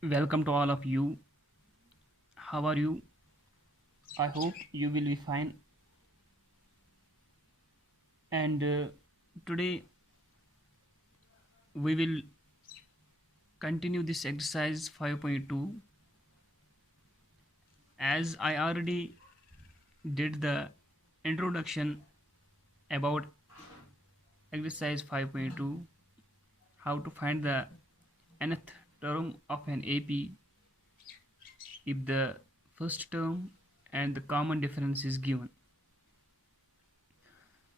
Welcome to all of you. How are you? I hope you will be fine. And today we will continue this exercise 5.2. As I already did the introduction about exercise 5.2, how to find the nth term of an AP if the first term and the common difference is given.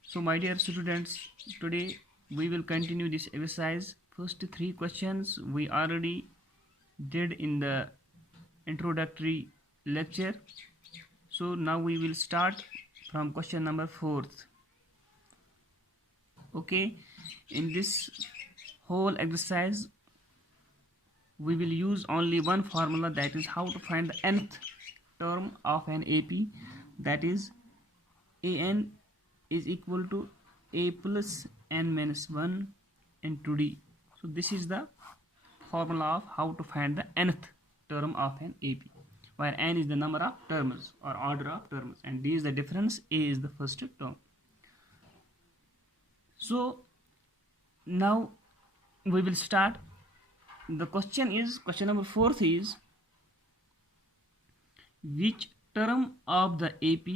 So, my dear students, today we will continue this exercise. First three questions we already did in the introductory lecture. So, now we will start from question number 4th. Okay, in this whole exercise, we will use only one formula, that is how to find the nth term of an AP, that is an is equal to a plus n minus 1 into d. So this is the formula of how to find the nth term of an AP, where n is the number of terms or order of terms and d is the difference, a is the first term. So now we will start. The question number 4th is, which term of the AP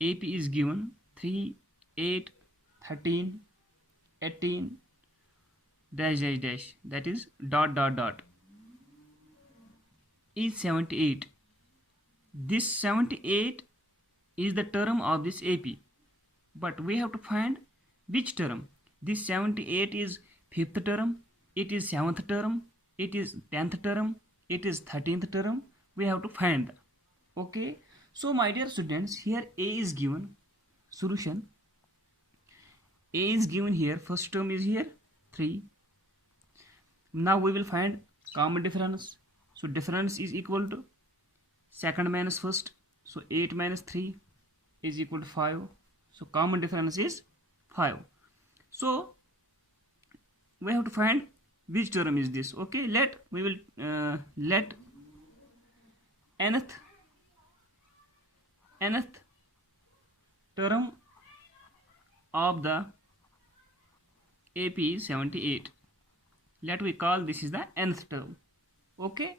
is given 3, 8, 13, 18 dash dash dash, that is dot dot dot, is 78. This 78 is the term of this AP, but we have to find which term. This 78 is 5th term, it is 7th term, it is 10th term, it is 13th term. We have to find. Okay, so my dear students, here A is given. Solution: A is given here, first term is here 3. Now we will find common difference. So difference is equal to second minus first. So 8 minus 3 is equal to 5. So common difference is 5. So we have to find which term is this. Okay, let nth term of the AP is 78. Let we call this is the nth term. Okay,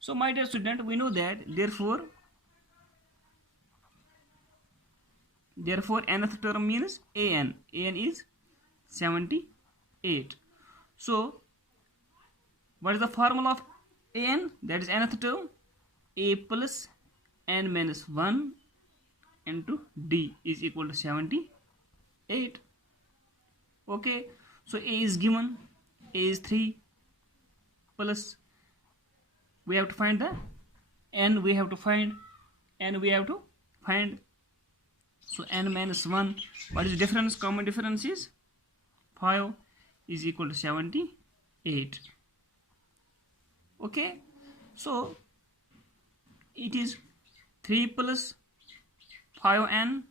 so my dear student, we know that therefore nth term means an is 78. So what is the formula of an? That is nth term, a plus n minus 1 into d is equal to 78. Okay, so a is given, a is 3 plus, we have to find the n, we have to find so n minus 1, what is the difference? Common difference is 5 is equal to 78. Okay, so it is 3 plus 5n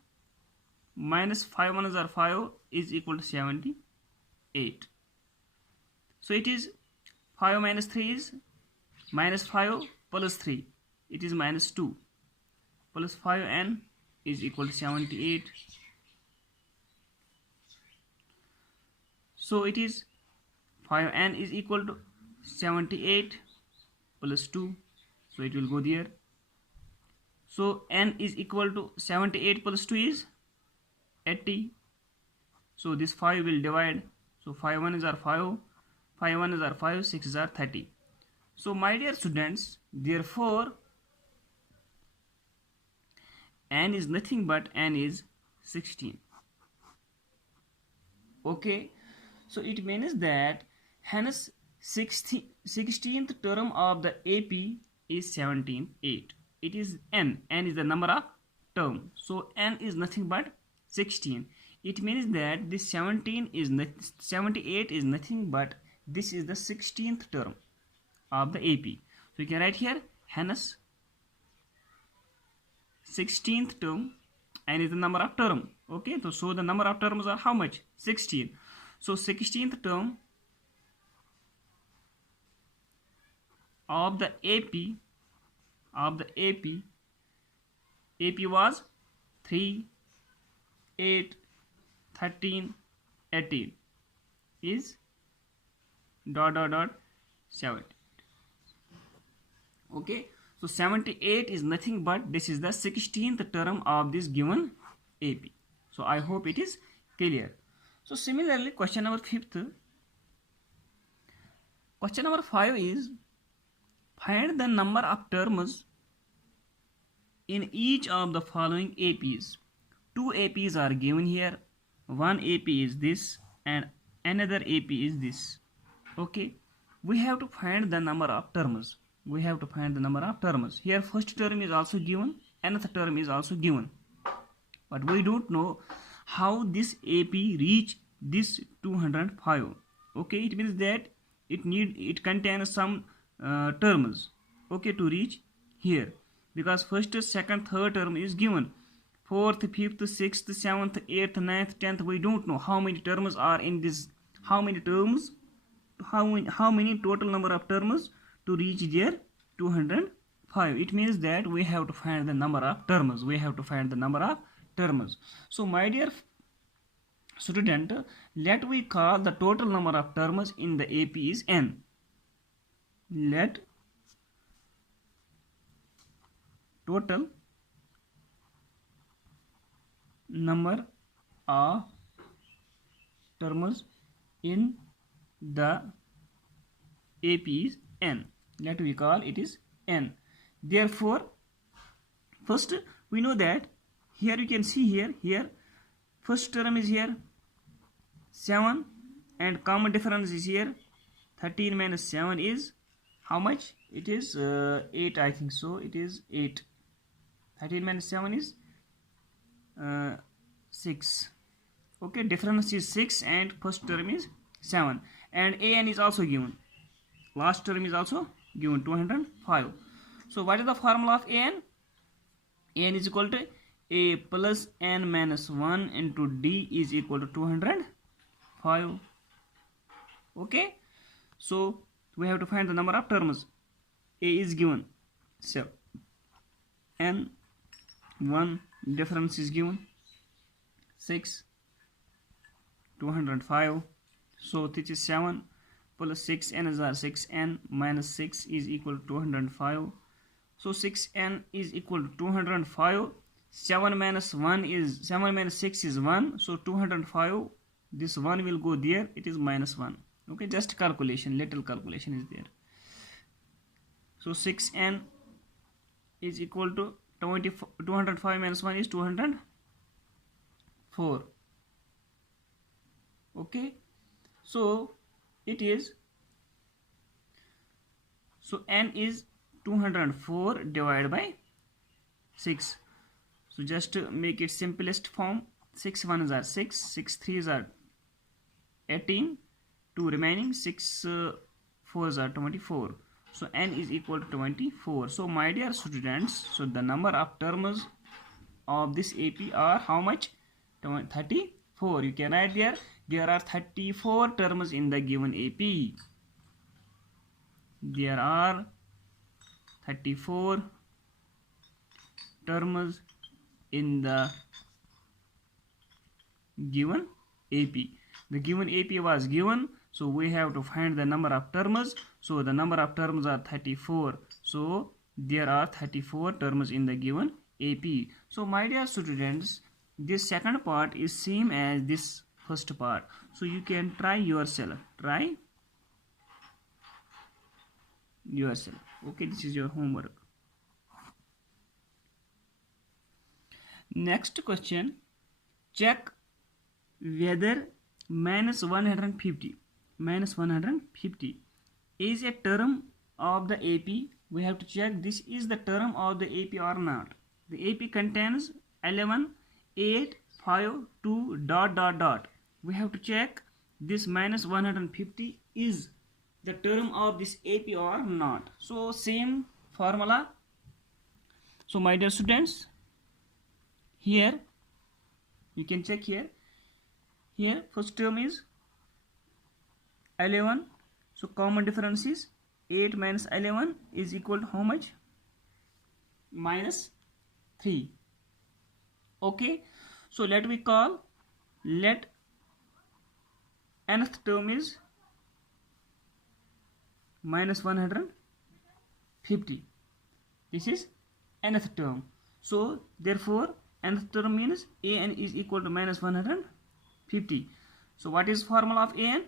minus 5 1s are 5 is equal to 78. So it is 5 minus 3 is minus 5 plus 3, it is minus 2 plus 5n is equal to 78. So it is 5n is equal to 78 plus 2, so it will go there. So n is equal to 78 plus 2 is 80. So this 5 will divide. So 5 1s are 5, 5 1s are 5, 6s are 30. So my dear students, therefore n is nothing but n is 16. Okay, so it means that hence 16th term of the AP is 78. It is n is the number of term, so n is nothing but 16. It means that this 78 is nothing but this is the 16th term of the AP. So you can write here hence 16th term, n is the number of term. Okay, so the number of terms are how much? 16. So 16th term of the AP was 3, 8, 13, 18 is dot dot dot 70. Okay, so 78 is nothing but this is the 16th term of this given AP. So I hope it is clear. So similarly, question number 5th. Question number 5 is find the number of terms in each of the following APs. Two APs are given here. One AP is this and another AP is this. Okay, we have to find the number of terms. Here first term is also given, another term is also given, but we don't know how this AP reach this 205. Okay, it means that it contains some terms, okay, to reach here, because first, second, third term is given. Fourth, fifth, sixth, seventh, eighth, ninth, 10th, we don't know how many terms are in this, how many total number of terms to reach there 205. It means that we have to find the number of terms. So my dear student, let we call the total number of terms in the AP is n. Let total number of terms in the AP is n. Let we call it is n. Therefore, first we know that here you can see here first term is here 7 and common difference is here 13 minus 7 is how much? It is 8, I think so. It is 8. 13 minus 7 is 6. Okay, difference is 6 and first term is 7, and an is also given. Last term is also given 205. So what is the formula of an? An is equal to a plus n minus 1 into d is equal to 205. Okay, so we have to find the number of terms. A is given, so n 1, difference is given 6, 205. So this is 7 plus 6n is 6n minus 6 is equal to 205. So 6n is equal to 205. 7 minus 6 is 1. So 205, this 1 will go there, it is minus 1. Okay, just calculation, little calculation is there. So 6n is equal to 205 minus 1 is 204. Okay, so it is, so n is 204 divided by 6. So just to make it simplest form, 6 1s are 6, 6 3s are 18, 2 remaining, 6 4s are 24. So n is equal to 24. So my dear students, so the number of terms of this AP are how much? 34. You can write there are 34 terms in the given AP. There are 34 terms in the given AP. The given AP was given, so we have to find the number of terms. So the number of terms are 34. So there are 34 terms in the given AP. So my dear students, this second part is same as this first part. So you can try yourself. Okay, this is your homework. Next question, check whether minus 150 is a term of the AP. We have to check this is the term of the AP or not. The AP contains 11, 8, 5, 2, dot dot dot. We have to check this minus 150 is the term of this AP or not. So same formula. So my dear students, here you can check here first term is 11, so common difference is 8 minus 11 is equal to how much? Minus 3. Okay, so let nth term is minus 150. This is nth term. So therefore nth term means an is equal to minus 150. So what is formula of an?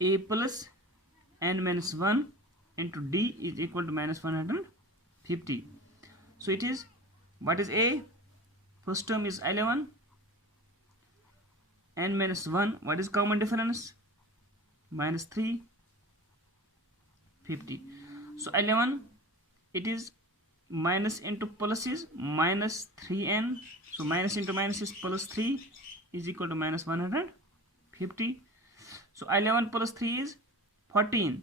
A plus n minus 1 into d is equal to minus 150. So it is, what is a? First term is 11, n minus 1, what is common difference? Minus 350. So 11, it is minus into plus is minus 3n, so minus into minus is plus 3 is equal to minus 150. So 11 plus 3 is 14,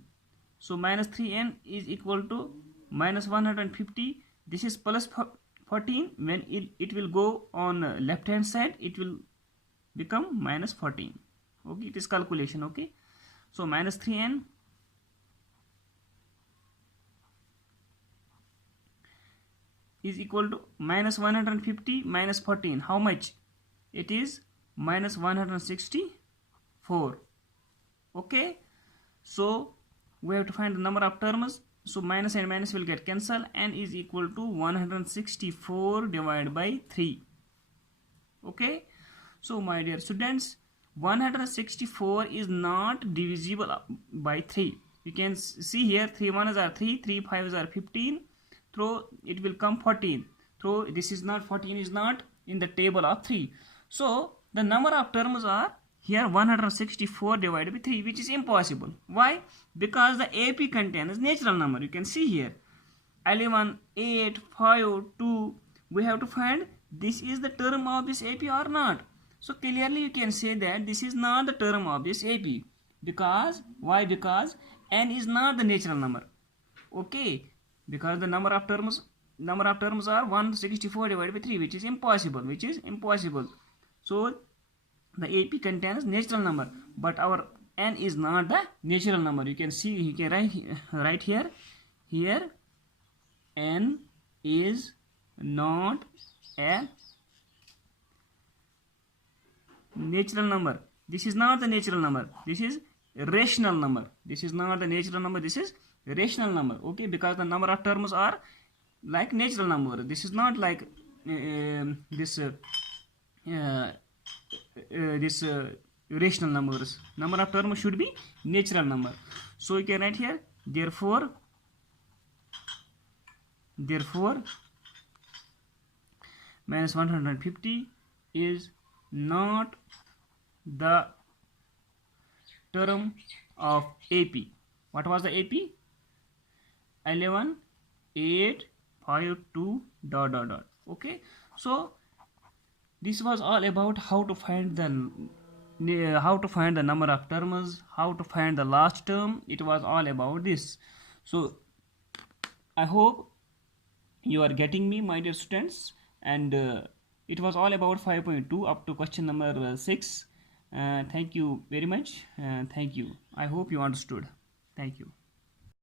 so minus 3n is equal to minus 150. This is plus 14. When it will go on left hand side, it will become minus 14. Okay, it is calculation. Okay, so minus 3n is equal to minus 150 minus 14. How much? It is minus 164. Okay, so we have to find the number of terms. So minus and minus will get cancelled. N is equal to 164 divided by 3. Okay, so my dear students, 164 is not divisible by 3. You can see here 3 1s are 3, 3 5s are 15. So it will come 14. So this is not, 14 is not in the table of 3. So the number of terms are here 164 divided by 3, which is impossible. Why? Because the AP contains natural number. You can see here 11, 8, 5, 2. We have to find this is the term of this AP or not. So clearly you can say that this is not the term of this AP. Because, why? Because n is not the natural number. Okay, because the number of terms are 164 divided by 3, which is impossible. So the AP contains natural number, but our n is not the natural number. You can see, you can write here n is not a natural number. This is not the natural number. This is rational number. This is not the natural number. This is rational number. Okay, because the number of terms are like natural number. This is not like this rational numbers. Number of terms should be natural number. So you can write here, therefore minus 150 is not the term of AP. What was the AP? 11, 8, 5, 2, ... Okay, so this was all about how to find the number of terms, how to find the last term. It was all about this. So I hope you are getting me, my dear students, and it was all about 5.2 up to question number 6. Thank you very much. Thank you. I hope you understood. Thank you.